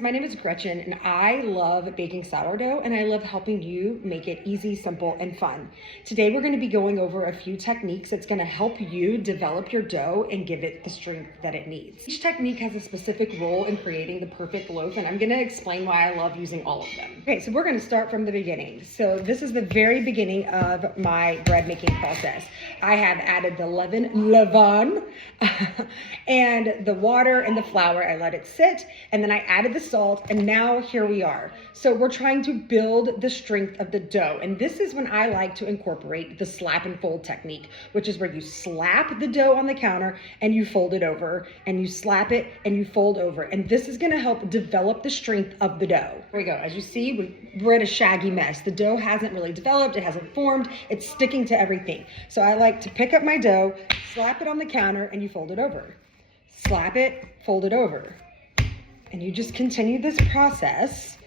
My name is Gretchen and I love baking sourdough and I love helping you make it easy, simple, and fun. Today we're going to be going over a few techniques that's going to help you develop your dough and give it the strength that it needs. Each technique has a specific role in creating the perfect loaf and I'm going to explain why I love using all of them. Okay, so we're going to start from the beginning. So this is the very beginning of my bread making process. I have added the leaven and the water and the flour. I let it sit and then I added the salt, and now here we are. So we're trying to build the strength of the dough, and this is when I like to incorporate the slap and fold technique, which is where you slap the dough on the counter and you fold it over, and you slap it and you fold over, and this is going to help develop the strength of the dough. Here we go. As you see, we're at a shaggy mess. The dough hasn't really developed, it hasn't formed, it's sticking to everything. So I like to pick up my dough, slap it on the counter, and you fold it over. Slap it, fold it over. And you just continue this process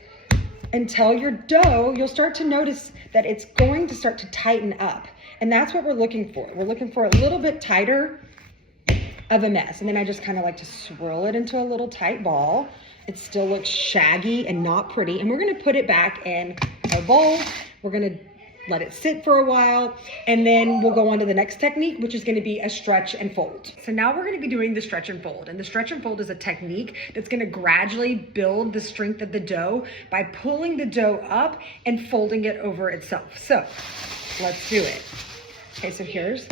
until your dough, you'll start to notice that it's going to start to tighten up. And that's what we're looking for. We're looking for a little bit tighter of a mess. And then I just kind of like to swirl it into a little tight ball. It still looks shaggy and not pretty. And we're gonna put it back in our bowl. We're gonna let it sit for a while, and then we'll go on to the next technique, which is going to be a stretch and fold. So now we're going to be doing the stretch and fold, and the stretch and fold is a technique that's going to gradually build the strength of the dough by pulling the dough up and folding it over itself. So let's do it. Okay, so here's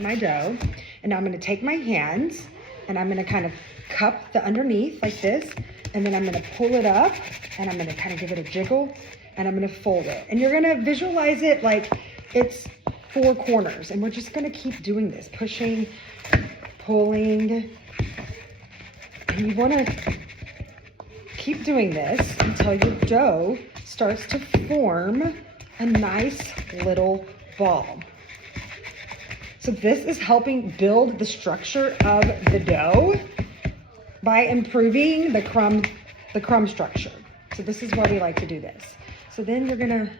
my dough, and now I'm going to take my hands and I'm going to kind of cup the underneath like this, and then I'm going to pull it up and I'm going to kind of give it a jiggle, and I'm gonna fold it. And you're gonna visualize it like it's four corners. And we're just gonna keep doing this, pushing, pulling. And you wanna keep doing this until your dough starts to form a nice little ball. So this is helping build the structure of the dough by improving the crumb structure. So this is why we like to do this. So then you're gonna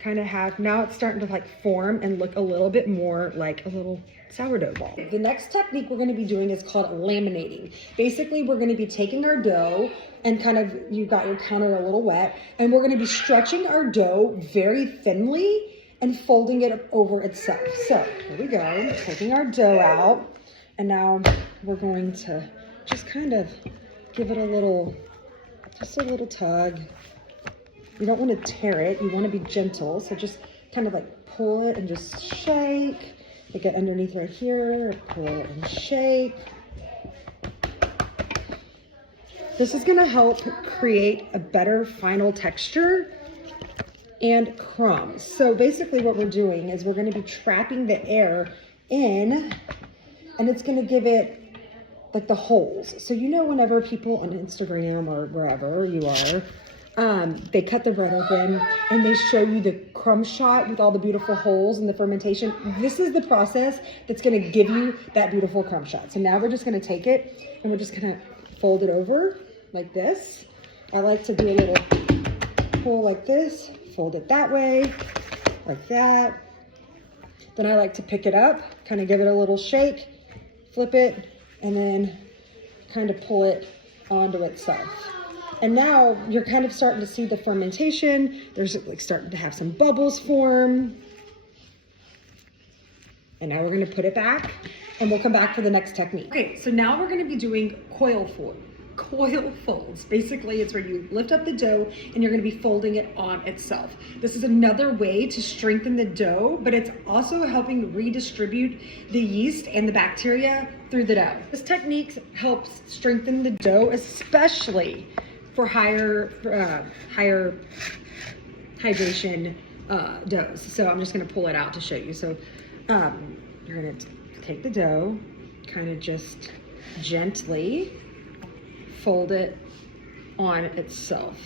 kind of have, now it's starting to like form and look a little bit more like a little sourdough ball. The next technique we're gonna be doing is called laminating. Basically, we're gonna be taking our dough and kind of, you've got your counter a little wet, and we're gonna be stretching our dough very thinly and folding it over itself. So here we go, taking our dough out, and now we're going to just kind of give it a little tug. You don't want to tear it, you want to be gentle, so just kind of like pull it and just shake. Like get underneath right here, pull it and shake. This is going to help create a better final texture and crumbs. So basically what we're doing is we're going to be trapping the air in, and it's going to give it like the holes. So you know, whenever people on Instagram or wherever you are, they cut the bread open and they show you the crumb shot with all the beautiful holes and the fermentation. This is the process that's going to give you that beautiful crumb shot. So now we're just going to take it and we're just going to fold it over like this. I like to do a little pull like this, fold it that way, like that. Then I like to pick it up, kind of give it a little shake, flip it, and then kind of pull it onto itself. And now you're kind of starting to see the fermentation. There's like starting to have some bubbles form. And now we're gonna put it back and we'll come back for the next technique. Okay, so now we're gonna be doing coil folds. Basically, it's where you lift up the dough and you're gonna be folding it on itself. This is another way to strengthen the dough, but it's also helping redistribute the yeast and the bacteria through the dough. This technique helps strengthen the dough, especially for higher hydration doughs. So I'm just gonna pull it out to show you. So you're gonna take the dough, kind of just gently fold it on itself.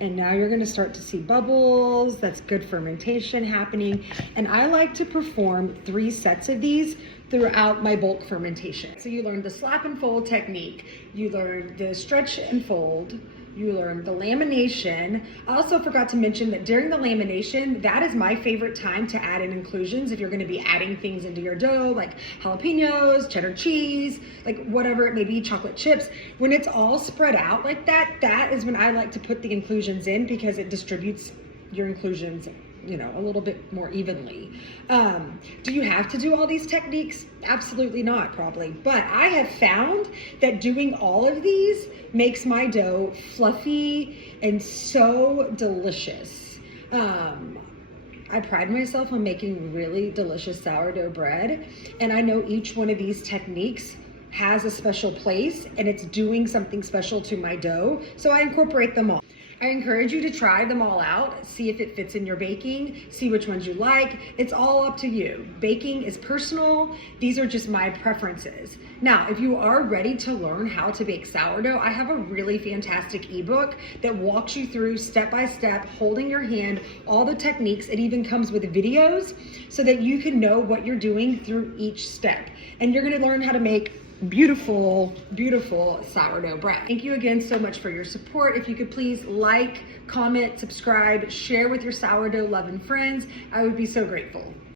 And now you're gonna start to see bubbles. That's good fermentation happening. And I like to perform 3 sets of these throughout my bulk fermentation. So you learned the slap and fold technique, you learned the stretch and fold, you learn the lamination. I also forgot to mention that during the lamination, that is my favorite time to add in inclusions if you're gonna be adding things into your dough, like jalapenos, cheddar cheese, like whatever it may be, chocolate chips. When it's all spread out like that, that is when I like to put the inclusions in because it distributes your inclusions, you know, a little bit more evenly. Do you have to do all these techniques? Absolutely not, probably. But I have found that doing all of these makes my dough fluffy and so delicious. I pride myself on making really delicious sourdough bread, and I know each one of these techniques has a special place and it's doing something special to my dough, so I incorporate them all. I encourage you to try them all out, see if it fits in your baking, see which ones you like. It's all up to you. Baking is personal. These are just my preferences. Now, if you are ready to learn how to bake sourdough, I have a really fantastic ebook that walks you through step by step, holding your hand, all the techniques. It even comes with videos so that you can know what you're doing through each step. And you're gonna learn how to make beautiful, beautiful sourdough bread. Thank you again so much for your support. If you could please like, comment, subscribe, share with your sourdough loving friends, I would be so grateful.